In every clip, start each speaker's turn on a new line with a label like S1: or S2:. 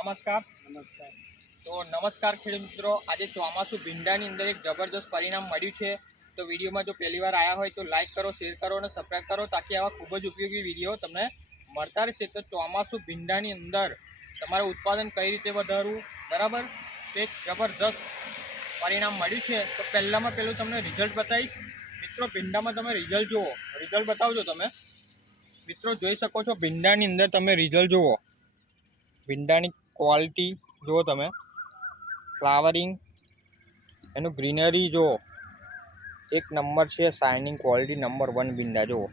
S1: નમસ્કાર.
S2: નમસ્કાર.
S1: તો નમસ્કાર ખેડૂત મિત્રો આજે ચોમાસું ભીંડાની અંદર એક જબરદસ્ત પરિણામ મળ્યું છે. તો વિડીયોમાં જો પહેલી વાર આવ્યા હોય તો લાઇક કરો શેર કરો અને સબસ્ક્રાઈબ કરો તાકી આવા ખૂબ જ ઉપયોગી વીડિયો તમને મળતા રહેશે. તો ચોમાસું ભીંડાની અંદર તમારું ઉત્પાદન કઈ રીતે વધારવું? બરાબર? તે એક જબરદસ્ત પરિણામ મળ્યું છે. તો પહેલાંમાં પહેલું તમને રિઝલ્ટ બતાવીશ. મિત્રો ભીંડામાં તમે રિઝલ્ટ જુઓ. રિઝલ્ટ બતાવજો તમે. મિત્રો જોઈ શકો છો ભીંડાની અંદર તમે રિઝલ્ટ જુઓ. ભીંડાની ક્વોલિટી જુઓ તમે. ફ્લાવરિંગ એનું ગ્રીનરી જુઓ. એક નંબર છે શાઇનિંગ ક્વોલિટી નંબર વન ભીંડા, જુઓ.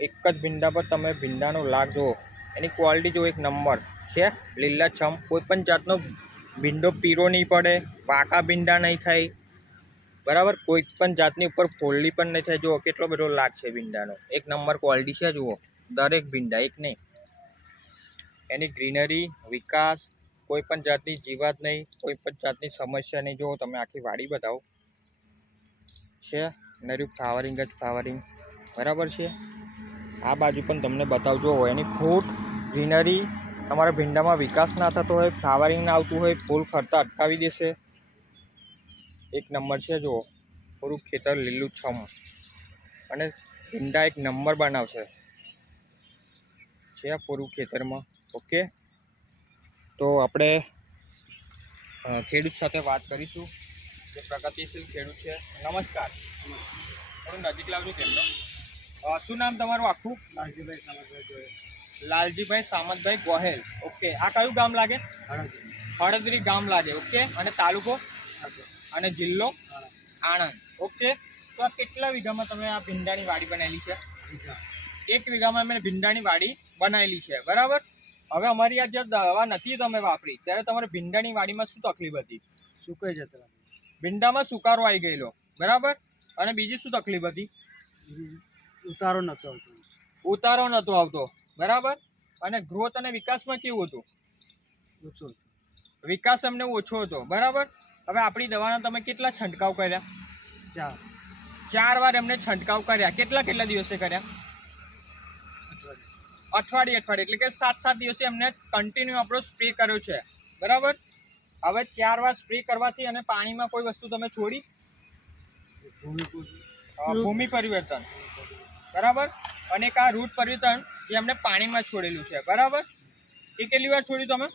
S1: એક જ ભીંડા પર તમે ભીંડાનો લાગ જુઓ. એની ક્વોલિટી જો એક નંબર છે. લીલાછમ કોઈ પણ જાતનો ભીંડો પીરો નહીં પડે, પાકા ભીંડા નહીં થાય. બરાબર? કોઈ પણ જાતની ઉપર ફોલ્લી પણ નહીં થાય. જુઓ, કેટલો બધો લાગ છે ભીંડાનો. એક નંબર ક્વોલિટી છે, જુઓ. દરેક ભીંડા, એક નહીં. એની ગ્રીનરી, વિકાસ, કોઈ પણ જાતની જીવાત નહીં, કોઈ પણ જાતની સમસ્યા નહીં. જો તમે આખી વાડી બતાવો. છે? નર્યું ફ્લાવરિંગ જ ફ્લાવરિંગ બરાબર છે? આ બાજુ પણ તમને બતાવજો. એની ફૂટ, ગ્રીનરી, તમારા ભીંડામાં વિકાસ ના થતો હોય ફ્લાવરિંગ ના આવતું હોય, ફૂલ ફરતા અટકાવી દેશે. એક નંબર છે, જુઓ. પૂરું ખેતર લીલું અને ભીંડા એક નંબર બનાવશે. છે પૂરું ખેતરમાં. ઓકે. તો આપણે ખેડૂત સાથે વાત કરીશું. જે પ્રગતિશીલ ખેડૂત છે. નમસ્કાર. થોડું નજીક લાવજો કેમનો શું નામ તમારું આખું?
S2: લાલજીભાઈ સામતભાઈ જોડે
S1: લાલજીભાઈ સામંતભાઈ ગોહેલ. ઓકે. આ કયું ગામ લાગે?
S2: હળદ
S1: હળદરી ગામ લાગે. ઓકે. અને તાલુકો? અને જિલ્લો? આણંદ. ઓકે. તો આ કેટલા વીઘામાં તમે આ ભીંડાની વાડી બનાવેલી છે? એક વીઘામાં અમે ભીંડાની વાડી બનાવેલી છે. બરાબર? હવે અમારી આ જે દવા નથી તમે વાપરી ત્યારે તમારે ભીંડાની વાડીમાં શું તકલીફ હતી?
S2: સુકાઈ જતા
S1: ભીંડામાં સુકારો આવી ગયેલો બરાબર? અને બીજી શું તકલીફ હતી?
S2: ઉતારો નહોતો આવતો.
S1: ઉતારો નહોતો આવતો બરાબર? અને ગ્રોથ અને વિકાસમાં કેવું હતું?
S2: ઓછો
S1: વિકાસ અમને ઓછો હતો બરાબર? હવે આપણી દવાના તમે કેટલા છંટકાવ કર્યા?
S2: ચાર.
S1: ચાર વાર એમને છંટકાવ કર્યા કેટલા કેટલા દિવસે કર્યા? અઠવાડિયે અઠવાડિયે એટલે કે સાત સાત દિવસે એમને કન્ટિન્યુ આપણો સ્પ્રે કર્યો છે. બરાબર? હવે ચાર વાર સ્પ્રે કરવાથી અને પાણીમાં કોઈ વસ્તુ તમે છોડી?
S2: ભૂમિ
S1: પરિવર્તન. બરાબર? અને એક આ રૂટ પરિવર્તન જે એમને પાણીમાં છોડેલું છે. બરાબર? એ કેટલી વાર છોડ્યું તમે?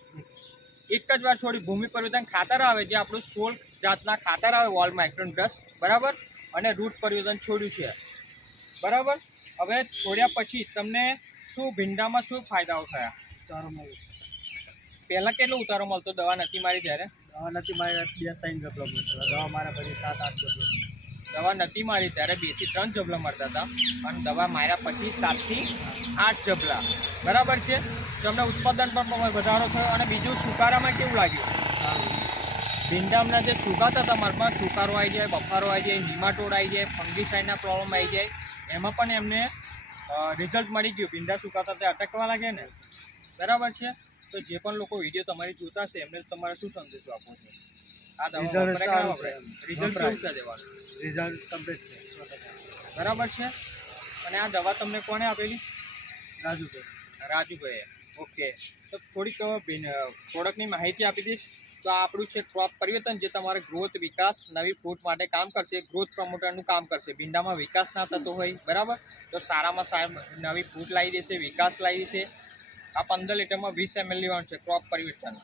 S1: એક જ વાર છોડી ભૂમિ પરિવર્તન ખાતર આવે જે આપણું સોલ જાતના ખાતર આવે વોલ માઇક્રોન ડસ બરાબર? અને રૂટ પરિવર્તન છોડ્યું છે. બરાબર? હવે છોડ્યા પછી તમને શું ભીંડામાં શું ફાયદાઓ થયા?
S2: ઉતારો મળ્યો
S1: પહેલાં કેટલો ઉતારો મળતો? દવા નથી મારી ત્યારે
S2: દવા નથી મારી બે ત્રણ જબલો મળતો દવા મારા પછી સાત આઠ જબલો
S1: દવા નથી મારી ત્યારે બેથી ત્રણ જબલા મળતા હતા. અને દવા માર્યા પછી સાતથી આઠ જબલા બરાબર છે? તમને ઉત્પાદન પણ વધારો થયો અને બીજું સુકારામાં કેવું લાગ્યું? ભીંડામના જે સુકાતા હતા મારમાં સુકારો આવી જાય બફારો આવી જાય નિમાટોડ આવી જાય ફંગીસાઇડના પ્રોબ્લેમ આવી જાય એમાં પણ એમને રિઝલ્ટ મળી ગયું. ભીંડા સુકાતા તે અટકવા લાગે ને? બરાબર છે? તો જે પણ લોકો વીડિયો તમારી જોતા હશે એમને તમારે શું સંદેશો આપવો છે? આ દવા?
S2: છે.
S1: રિઝલ્ટ કેવું છે દેવાનું?
S2: રિઝલ્ટ કમ્પ્લીટ છે.
S1: બરાબર છે? અને આ દવા તમને કોને આપેલી?
S2: રાજુભાઈ
S1: રાજુભાઈએ. ઓકે. તો થોડીક પ્રોડક્ટની માહિતી આપી દઈશ. તો આપણું છે ક્રોપ પરિવર્તન જે તમારે ગ્રોથ વિકાસ, નવી ફૂટ માટે કામ કરશે. ગ્રોથ પ્રમોટરનું કામ કરશે. ભીંડામાં વિકાસ ના થતો હોય, બરાબર? તો સારામાં સારા નવી ફૂટ લાવી દેશે, વિકાસ લાવી દેશે. આ પંદર લીટરમાં વીસ એમએલ લેવાનું છે ક્રોપ પરિવર્તન.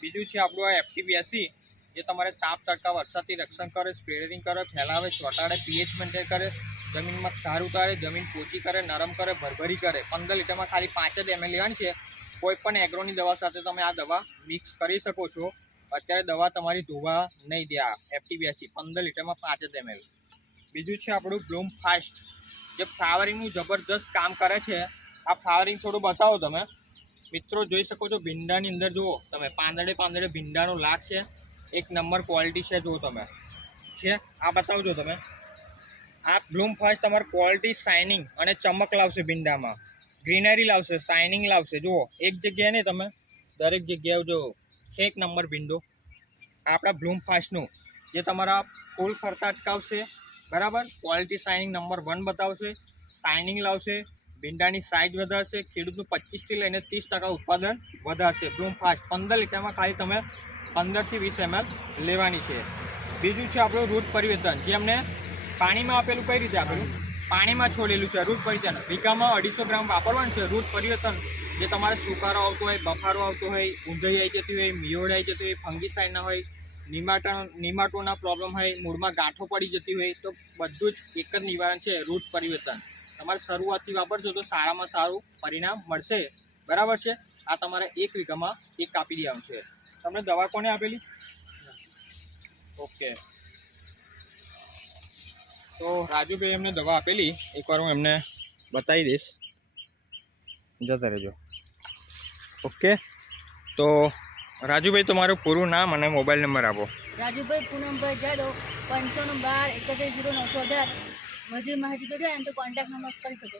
S1: બીજું છે આપણું આ એફટી જે તમારે તાપ, તડકા, વરસાદથી રક્ષણ કરે સ્પ્રેડિંગ કરે, ફેલાવે, ચોટાડે પીએચ મેન્ટેન કરે, જમીનમાં ક્ષાર ઉતારે, જમીન પોચી કરે, નરમ કરે, ભરભરી કરે. પંદર લીટરમાં ખાલી પાંચ જ એમએલ લેવાની છે. કોઈ પણ એગ્રોની દવા સાથે તમે આ દવા મિક્સ કરી શકો છો. અત્યારે દવા તમારી ધોવા નહીં દે આ એફટીબીએસી પંદર લીટરમાં પાંચ જ એમ બીજું છે આપણું બ્લૂમ ફાસ્ટ જે ફ્લાવરિંગનું જબરજસ્ત કામ કરે છે. આ ફ્લાવરિંગ થોડું બતાવો તમે. મિત્રો, જોઈ શકો છો ભીંડાની અંદર જુઓ. તમે પાંદડે પાંદડે ભીંડાનો લાગ છે. એક નંબર ક્વોલિટી છે, જુઓ તમે. છે? આ બતાવજો તમે. આ બ્લૂમ ફાસ્ટ તમારી ક્વોલિટી શાઇનિંગ અને ચમક લાવશે ભીંડામાં. ગ્રીનરી લાવશે શાઇનિંગ લાવશે. જુઓ, એક જગ્યાએ ને તમે, દરેક જગ્યાએ છે એક નંબર વિન્ડો આપણા બ્લૂમ ફાસ્ટનું, જે તમારા ફૂલ ફરતા અટકાવશે, બરાબર? ક્વોલિટી શાઇનિંગ નંબર વન બતાવશે શાઇનિંગ લાવશે ભીંડાની સાઇઝ વધારશે, ખેડૂતનું પચીસથી લઈને ત્રીસ ટકા ઉત્પાદન વધારશે. બ્લૂમ ફાસ્ટ, પંદર લીટરમાં ખાલી તમે પંદરથી વીસ એમએલ લેવાની છે. બીજું છે આપણું રૂટ પરિવર્તન, જે અમને પાણીમાં આપેલું કઈ રીતે આપેલું? પાણીમાં છોડેલું છે રૂટ પરિવર્તન વીઘામાં અઢીસો ગ્રામ વાપરવાનું છે રૂટ પરિવર્તન. જે તમારે સુકારો આવતો હોય બફારો આવતો હોય ઊંધાઈ આવી જતી હોય મિયોડ આવી જતી હોય ફંગીસાઇડના હોય નિમાટણ નિમાટોના પ્રોબ્લેમ હોય મૂળમાં ગાંઠો પડી જતી હોય તો બધું જ એક જ નિવારણ છે રૂટ પરિવર્તન. તમારે શરૂઆતથી વાપરશો તો સારામાં સારું પરિણામ મળશે. બરાબર છે? આ તમારે એક વીઘામાં એક કાપી દેવાનું છે. તમને દવા કોને આપેલી? ઓકે. તો રાજુભાઈ એમને દવા આપેલી. એકવાર હું એમને બતાવી દઈશ. જતા રહેજો. ઓકે? તો રાજુભાઈ તમારું પૂરું નામ અને મોબાઈલ નંબર આપો.
S3: રાજુભાઈ પૂનમભાઈ જાદવ પંચાણું બાર એકત્રીસ જીરો નવસો અઢાર. વધુ માહિતી જોઈએ તો કોન્ટેક્ટ નંબર કરી શકો.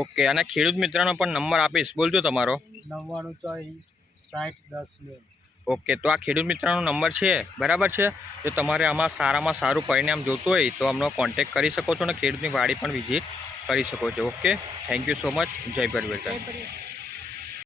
S1: ઓકે અને ખેડૂત મિત્રનો પણ નંબર આપીશ. બોલજો તમારો.
S2: નવ્વાણું ચોવીસ સાઠ દસ નેવું
S1: ઓકે, તો આ ખેડૂત મિત્રનો નંબર છે, બરાબર છે? જો તમારે આમાં સારામાં સારું પરિણામ જોતું હોય તો અમનો કોન્ટેક કરી શકો છો અને ખેડૂતની વાડી પણ વિઝિટ કરી શકો છો, okay? Thank you so much
S3: જય પરિવાર